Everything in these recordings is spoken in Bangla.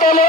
তলে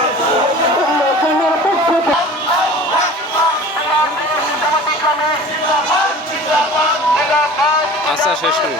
আচ্ছা শেষ করি